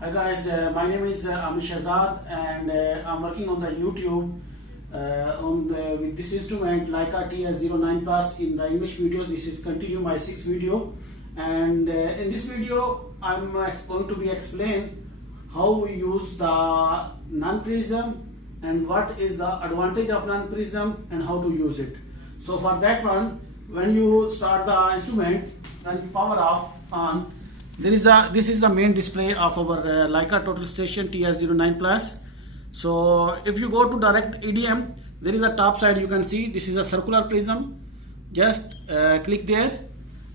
Hi guys, my name is Amir Shahzad and I'm working on the YouTube with this instrument Leica TS09 Plus. In the English videos, this is continue my 6th video, and in this video I'm going to be explain how we use the non-prism and what is the advantage of non-prism and how to use it. So for that one, when you start the instrument and power off on, this is the main display of our Leica Total Station TS09 Plus. So if you go to direct EDM, there is a top side, you can see this is a circular prism. Just click there,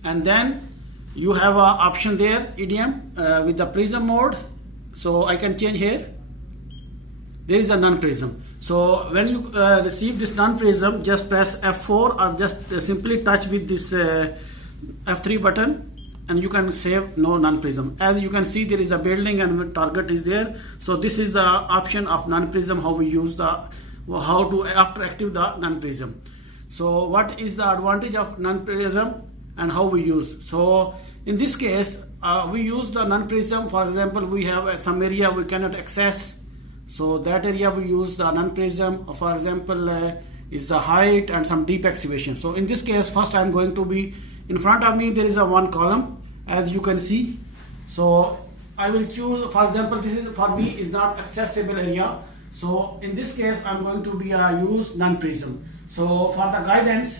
and then you have an option there, EDM with the prism mode. So I can change here. There is a non-prism. So when you receive this non-prism, just press F4 or just simply touch with this F3 button, and you can save no non-prism. As you can see, there is a building and target is there. So this is the option of non-prism, how we use how to after active the non-prism. So what is the advantage of non-prism and how we use? So in this case, we use the non-prism. For example, we have some area we cannot access. So that area we use the non-prism. For example, is the height and some deep excavation. So in this case, first I'm going to be in front of me. There is a one column, as you can see. So I will choose, for example, this is for me is not accessible area. So in this case, I'm going to be use non-prism. So for the guidance,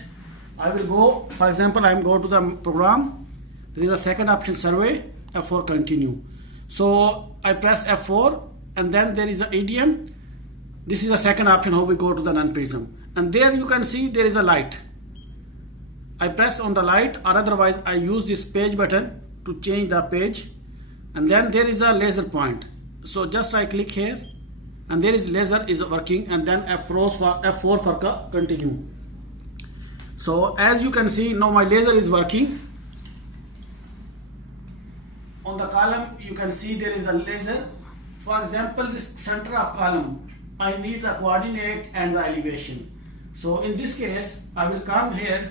I will go. For example, I'm go to the program. There is a second option, survey. F4 continue. So I press F4. And then there is a EDM. This is the second option, how we go to the non-prism. And there you can see there is a light. I press on the light, or otherwise I use this page button to change the page. And then there is a laser point. So just I click here, and there is laser is working, and then F4 for continue. So as you can see, now my laser is working. On the column you can see there is a laser. For example, this center of column, I need the coordinate and the elevation. So in this case, I will come here.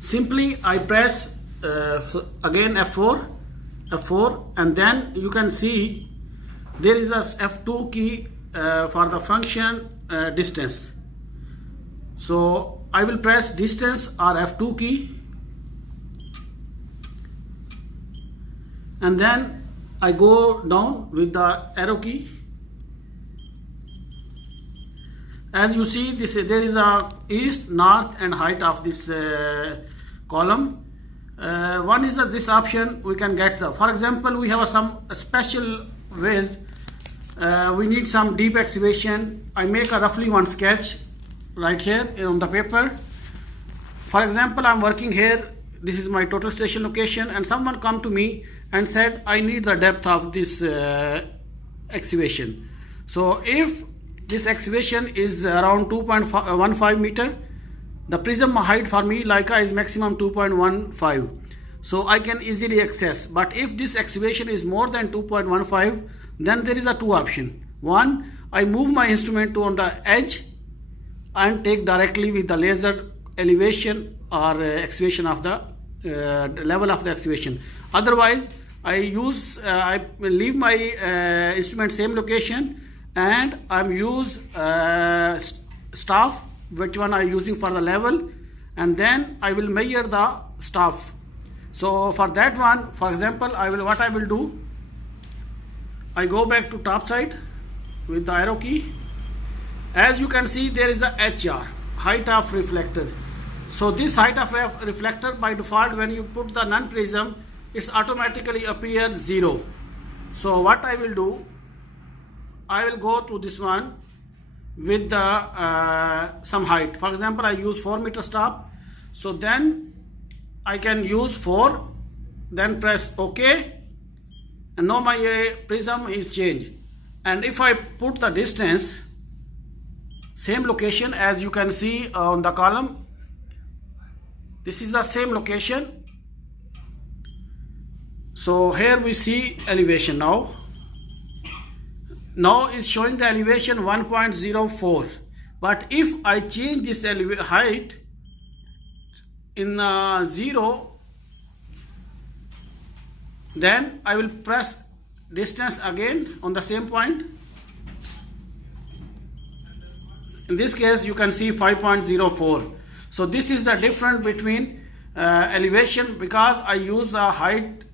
Simply I press again F4, and then you can see there is a F2 key for the function distance. So I will press distance or F2 key. And then I go down with the arrow key. As you see, there is a east, north, and height of this column. One is this option we can get. For example, we have some special ways. We need some deep excavation. I make a roughly one sketch right here on the paper. For example, I'm working here. This is my total station location, and someone come to me and said I need the depth of this excavation. So if this excavation is around 2.15 meter, the prism height for me Leica is maximum 2.15, so I can easily access. But if this excavation is more than 2.15, then there is a two option. One, I move my instrument to on the edge and take directly with the laser elevation or excavation of the level of the excavation. Otherwise, I leave my instrument same location, and I'm use staff, which one I'm using for the level, and then I will measure the staff. So for that one, for example, what I will do, I go back to top side with the arrow key. As you can see, there is a HR, height of reflector. So this height of reflector by default, when you put the non-prism, it's automatically appears 0. So what I will do, I will go to this one with the some height. For example, I use 4 meter stop. So then I can use 4, then press OK, and now my prism is changed. And if I put the distance, same location as you can see on the column, this is the same location. So here we see elevation now. Now it's showing the elevation 1.04. But if I change this height in 0, Then I will press distance again on the same point. In this case you can see 5.04. So this is the difference between elevation, because I use the height.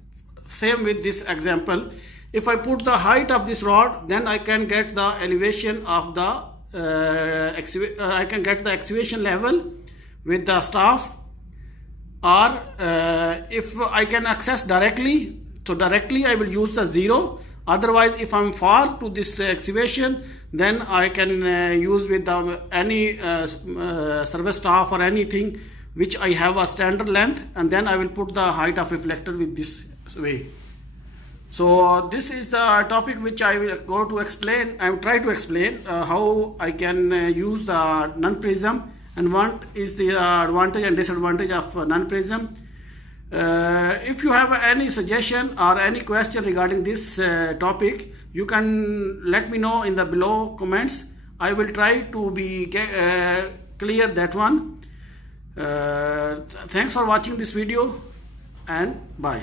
Same with this example, if I put the height of this rod, then I can get the elevation of the I can get the excavation level with the staff, or if I can access directly, so directly I will use the 0. Otherwise, if I'm far to this excavation, then I can use with any service staff or anything which I have a standard length, and then I will put the height of reflector with this way. So this is the topic which I will go to explain. I will try to explain how I can use the non-prism and what is the advantage and disadvantage of non-prism. If you have any suggestion or any question regarding this topic, you can let me know in the below comments. I will try to be clear that one. Thanks for watching this video, and bye.